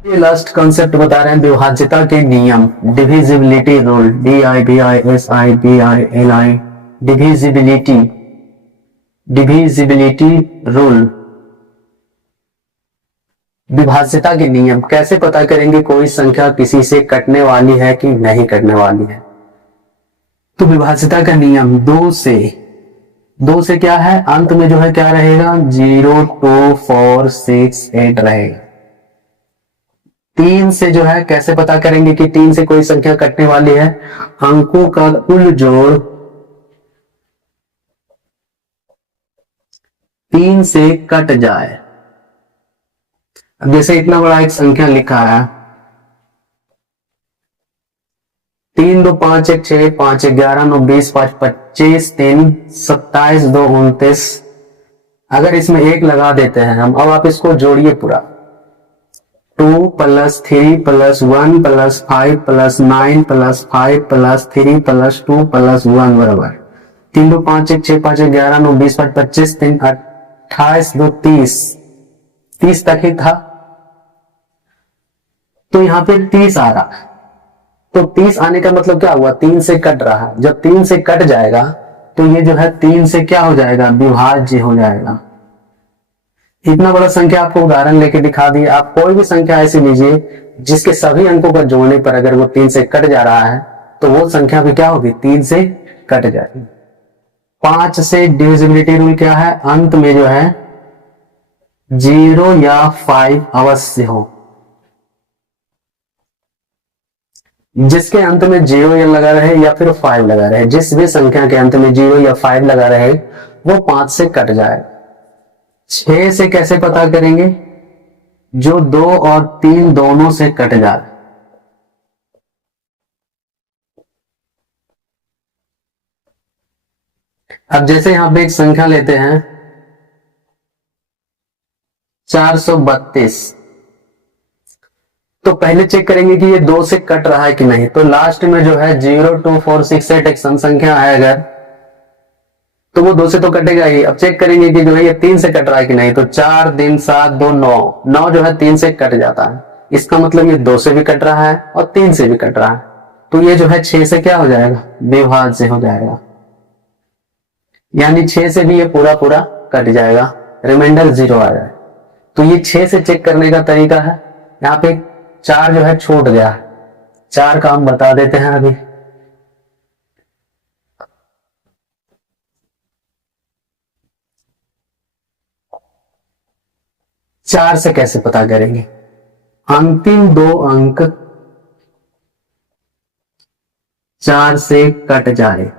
ये last concept बता रहे हैं विभाज्यता के नियम, divisibility rule, DIVISIBILI, divisibility, divisibility rule, विभाज्यता के नियम। कैसे पता करेंगे कोई संख्या किसी से कटने वाली है कि नहीं कटने वाली है? तो विभाज्यता का नियम दो से क्या है, अंत में जो है क्या रहेगा, 0 2 4 6 8 रहेगा। 3 से जो है कैसे पता करेंगे कि 3 से कोई संख्या कटने वाली है? अंकों का कुल जोड़ 3 से कट जाए। अब जैसे इतना बड़ा एक संख्या लिखा है, 3 2 5 1 6 5 11 9 20 5 25 3 27 2 29। अगर इसमें एक लगा देते हैं हम, अब आप इसको जोड़िए पूरा, 2 + 3 + 1 + 5 + 9 + 5 + 3 + 2 + 1 बराबर 3 2 5 1 6 5 11 9 20 5 25 3 28 2 30 तक ही था। तो यहां पे 30 आ रहा है। तो 30 आने का मतलब क्या हुआ, 3 से कट रहा है। जब 3 से कट जाएगा तो ये जो है 3 से क्या हो जाएगा, विभाज्य हो जाएगा। इतना बड़ा संख्या आपको उदाहरण लेके दिखा दिए। आप कोई भी संख्या ऐसी लीजिए जिसके सभी अंकों का जोड़ने पर अगर वो 3 से कट जा रहा है तो वो संख्या भी क्या होगी, 3 से कट जाएगी। 5 से डिविजिबिलिटी रूल क्या है, अंत में जो है 0 या 5 अवश्य हो। जिसके अंत में 0 या लगा रहे या फिर 5 लगा रहे, जिस भी संख्या के अंत में 0 या 5 लगा रहे वो 5 से कट जाए। 6 से कैसे पता करेंगे, जो 2 और 3 दोनों से कट जाए। अब जैसे यहां पे एक संख्या लेते हैं 432, तो पहले चेक करेंगे कि ये 2 से कट रहा है कि नहीं। तो लास्ट में जो है 0 2 4 6 8 एक सम संख्या है अगर, तो वो 2 से तो कटेगा ही। अब चेक करेंगे कि जो है ये 3 से कट रहा है कि नहीं। तो 4 3 7 2 9 जो है 3 से कट जाता है। इसका मतलब ये 2 से भी कट रहा है और 3 से भी कट रहा है। तो ये जो है 6 से क्या हो जाएगा, विभाज्य हो जाएगा। यानी 6 से भी ये पूरा पूरा कट जाएगा, रिमाइंडर 0 आ जाए। तो ये 6 से चेक करने का तरीका है। यहाँ पे 4 जो है छूट गया है, 4 का हम बता देते हैं अभी। चार से कैसे पता करेंगे, अंतिम 2 अंक 4 से कट जाए।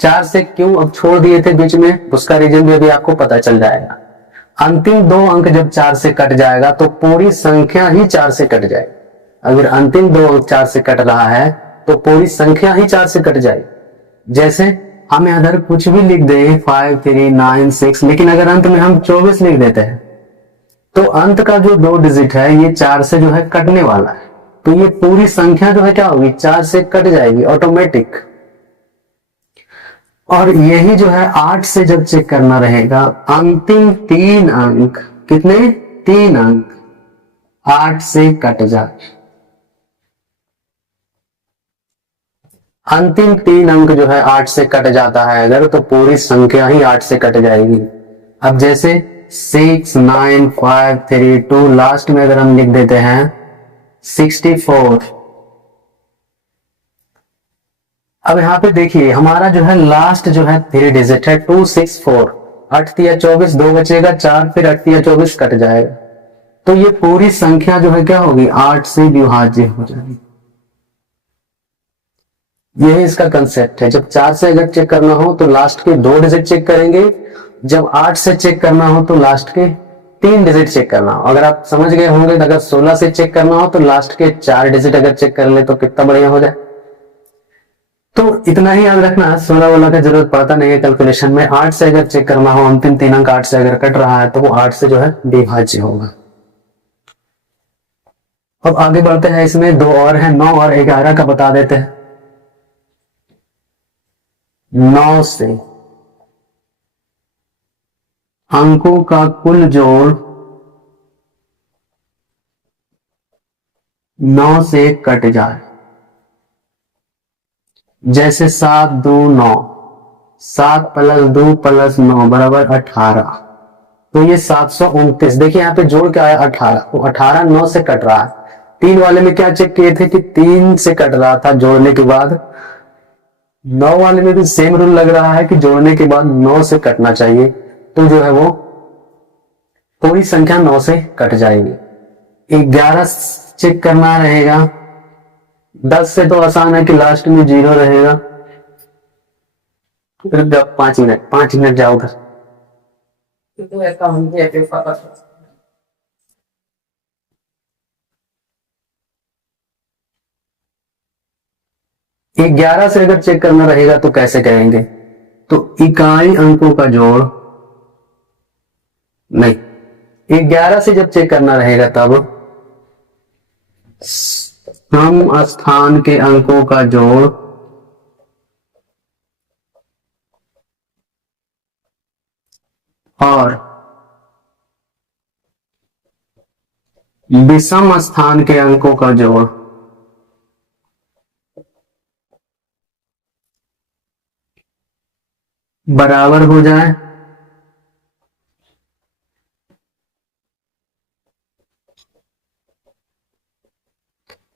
4 से क्यों अब छोड़ दिए थे बीच में, उसका रीजन भी अभी आपको पता चल जाएगा। अंतिम 2 अंक जब 4 से कट जाएगा तो पूरी संख्या ही 4 से कट जाएगी। अगर अंतिम 2 अंक 4 से कट रहा है तो पूरी संख्या ही 4 से कट जाएगी। जैसे हम अगर कुछ भी लिख दे 5 3 9 6, लेकिन अगर अंत में हम 24 लिख देते हैं तो अंत का जो 2 डिजिट है ये 4 से जो है कटने वाला है। तो ये पूरी संख्या जो है क्या होगी, 4 से कट जाएगी ऑटोमेटिक। और यही जो है 8 से जब चेक करना रहेगा, अंतिम 3 अंक, कितने, 3 अंक 8 से कट जाए। अंतिम 3 अंक जो है 8 से कट जाता है अगर, तो पूरी संख्या ही 8 से कट जाएगी। अब जैसे 6 9 5 3 2, लास्ट में अगर हम लिख देते हैं 64। अब यहां पे देखिए हमारा जो है लास्ट जो है 3 डिजिट है 264, 8 तिया 24, 2 बचेगा 4, फिर 8 तिया 24 कट जाएगा। तो ये पूरी संख्या जो है क्या होगी, 8 से विभाज्य हो जाएगी। यही इसका कंसेप्ट है। जब 4 से अगर चेक करना हो तो लास्ट के 2 डिजिट चेक करेंगे, जब 8 से चेक करना हो तो लास्ट के 3 डिजिट चेक करना हो। अगर आप समझ गए होंगे तो अगर 16 से चेक करना हो तो लास्ट के 4 डिजिट अगर चेक कर ले तो कितना बढ़िया हो जाए। तो इतना ही याद रखना, 16 वाला का जरूरत पड़ता नहीं है कैलकुलेशन में। 8 से अगर चेक करना हो, अंतिम 3 अंक 8 से अगर कट रहा है तो वो 8 से जो है विभाज्य होगा। अब आगे बढ़ते हैं, इसमें 2 और है, 9 और 11 का बता देते हैं। 9 से अंकों का कुल जोड़ 9 से कट जाए, जैसे 7 2 9, 7 + 2 + 9 बराबर 18। तो ये 729। देखिए यहाँ पे जोड़ क्या है 18, तो 18 9 से कट रहा है। 3 वाले में क्या चेक किए थे कि 3 से कट रहा था जोड़ने के बाद। 9 वाले में भी सेम रूल लग रहा है कि जोड़ने के बाद 9 से कटना चाहिए, तो जो है वो पूरी संख्या 9 से कट जाएगी। 11 चेक करना रहेगा। 10 से तो आसान है कि लास्ट में 0 रहेगा। 5 मिनट जाओ उधर। तो ऐसा हम भी ऐसे पता चल 11 से अगर चेक करना रहेगा तो कैसे करेंगे? तो इकाई अंकों का जोड़ नहीं, 11 से जब चेक करना रहेगा तब सम स्थान के अंकों का जोड़ और विषम स्थान के अंकों का जोड़ बराबर हो जाए,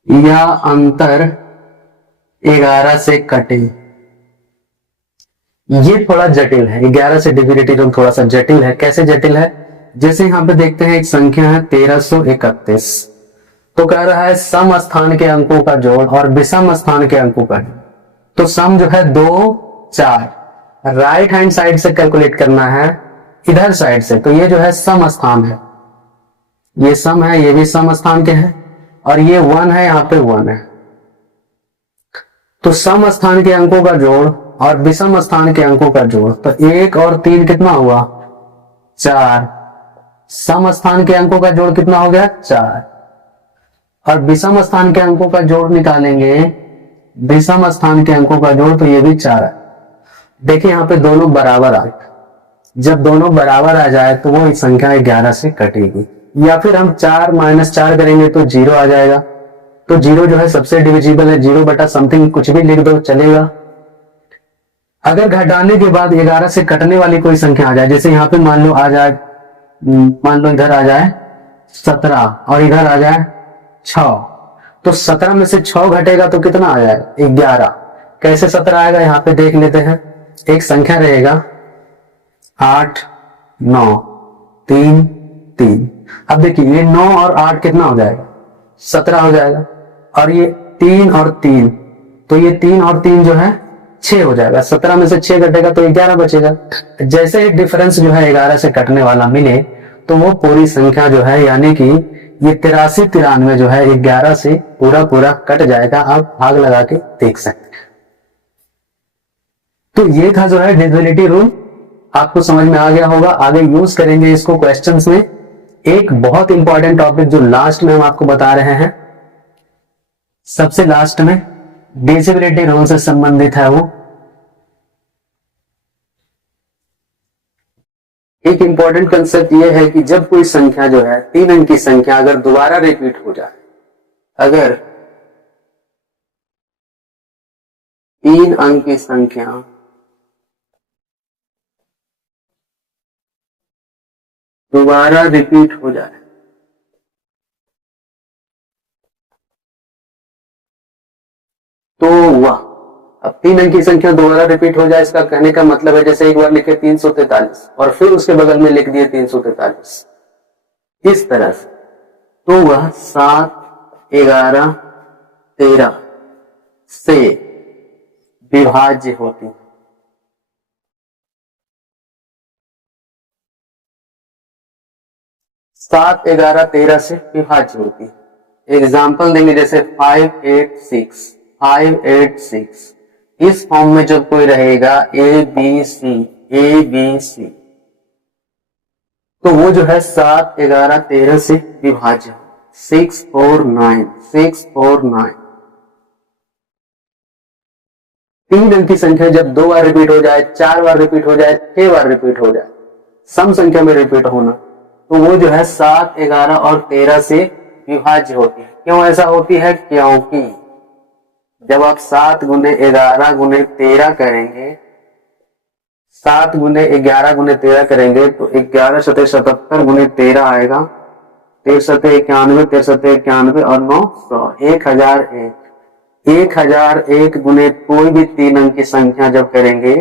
या अंतर 11 से कटे। ये थोड़ा जटिल है, 11 से डिविडेड रूल थोड़ा सा जटिल है। कैसे जटिल है? जैसे यहां पे देखते हैं एक संख्या है 1331, तो कह रहा है सम स्थान के अंकों का जोड़ और विषम स्थान के अंकों का। तो सम जो है 2 4, राइट हैंड साइड से कैलकुलेट करना है, इधर साइड से। तो ये जो है सम स्थान है, ये सम है, ये भी सम स्थान के है, और ये 1 है, यहां पे 1 है। तो सम स्थान के अंकों का जोड़ और विषम स्थान के अंकों का जोड़, तो 1 और 3 कितना हुआ 4। सम स्थान के अंकों का जोड़ कितना हो गया 4, और विषम स्थान के अंकों का जोड़ निकालेंगे, विषम स्थान के अंकों का जोड़, तो ये भी 4 है। देखिए यहां पे दोनों बराबर आए, जब दोनों बराबर आ जाए तो वो संख्या 11 से कटेगी। या फिर हम 4 - 4 करेंगे तो 0 आ जाएगा। तो 0 जो है सबसे डिविजिबल है, 0 बटा समथिंग कुछ भी लिख दो चलेगा। अगर घटाने के बाद 11 से कटने वाली कोई संख्या आ जाए, जैसे यहाँ पे मान लो आ जाए, मान लो इधर आ जाए 17 और इधर आ जाए 6, तो 17 में से 6 घटेगा तो कितना आ जाए 11। कैसे 17 आएगा यहाँ पे देख लेते हैं। एक संख्या रहेगा 8 9 3 3। अब देखिए ये 9 और 8 कितना हो जाएगा 17 हो जाएगा, और ये 3 और 3, तो ये 3 और 3 जो है 6 हो जाएगा। 17 में से 6 घटेगा तो 11 बचेगा। जैसे ही डिफरेंस जो है 11 से कटने वाला मिले तो वो पूरी संख्या जो है, यानी कि ये 83 93 जो है 11 से पूरा पूरा कट जाएगा। आप भाग लगा के देख सकते हैं। तो ये था जो है डिविजिबिलिटी रूल, आपको समझ में आ गया होगा। आगे यूज करेंगे इसको क्वेश्चंस में। एक बहुत इंपॉर्टेंट टॉपिक जो लास्ट में हम आपको बता रहे हैं, सबसे लास्ट में डिविजिबिलिटी रूल से संबंधित है वो। एक इंपॉर्टेंट कंसेप्ट ये है कि जब कोई संख्या जो है 3 अंक की संख्या अगर दोबारा रिपीट हो जाए, अगर 3 अंक की संख्या दोबारा रिपीट हो जाए, तो वह, अब 3 अंक की संख्या दोबारा रिपीट हो जाए, इसका कहने का मतलब है जैसे एक बार लिखे 343 और फिर उसके बगल में लिख दिए 343, इस तरह से, तो वह 7 11 13 से विभाज्य होती है। 7 11 13 से विभाज्य होती है। एग्जाम्पल देंगे जैसे 586 इस फॉर्म में जब कोई रहेगा ए बी सी, तो वो जो है 7 11 13 से विभाज्य। 649 3 अंक की संख्या जब 2 बार रिपीट हो जाए, 4 बार रिपीट हो जाए, 6 बार रिपीट हो जाए, सम संख्या में रिपीट होना, तो वो जो है 7 11 और 13 से विभाज्य होती है। क्यों ऐसा होती है? क्योंकि जब आप 7 गुने 11 गुने 13 करेंगे, 7 गुने 11 गुने 13 करेंगे तो 11 शते 77 गुने 13 आएगा, 13 शते 91, 13 शते 91 और 900, 1001। 1001 गुने कोई भी 3 अंक की संख्या जब करेंगे,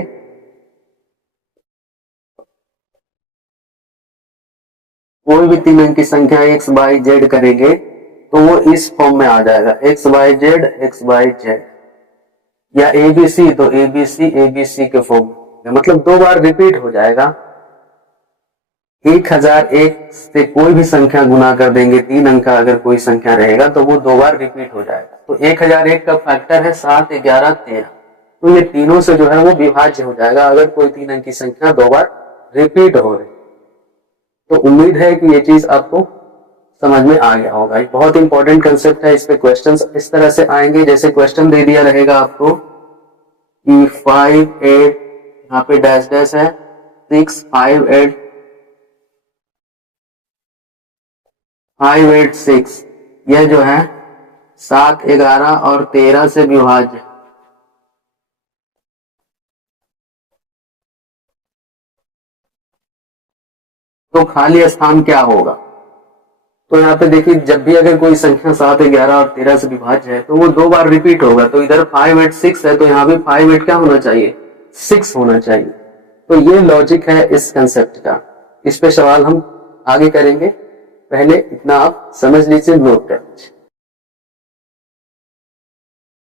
कोई भी 3 अंक की संख्या x y z करेंगे तो वो इस फॉर्म में आ जाएगा, x y z या ABC तो ABC के फॉर्म में, मतलब 2 बार रिपीट हो जाएगा। 1001 से कोई भी संख्या गुना कर देंगे, 3 अंक का अगर कोई संख्या रहेगा तो वो 2 बार रिपीट हो जाएगा। तो 1001 का फैक्टर है 7, 11, 13, तो ये तीनों से जो है वो विभाज्य हो जाएगा अगर कोई 3 अंक की संख्या 2 बार रिपीट हो रही। तो उम्मीद है कि ये चीज आपको समझ में आ गया होगा। बहुत इंपॉर्टेंट कंसेप्ट है, इस पे क्वेश्चंस इस तरह से आएंगे, जैसे क्वेश्चन दे दिया रहेगा आपको कि 5, 8, यहाँ पे डैश डैश है, 6, 5, 8, 5, 8, 6, यह जो है 7, 11 और 13 से विभाज्य। तो खाली स्थान क्या होगा? तो यहाँ पे देखिए, जब भी अगर कोई संख्या 7, 11 और 13 से विभाज्य है तो वो 2 बार रिपीट होगा। तो इधर 5, 8, 6 है तो यहाँ भी 5, 8 क्या होना चाहिए? 6 होना चाहिए। तो ये लॉजिक है इस कंसेप्ट का। इस पे सवाल हम आगे करेंगे, पहले इतना आप समझ लीजिए, नोट कर लीजिए।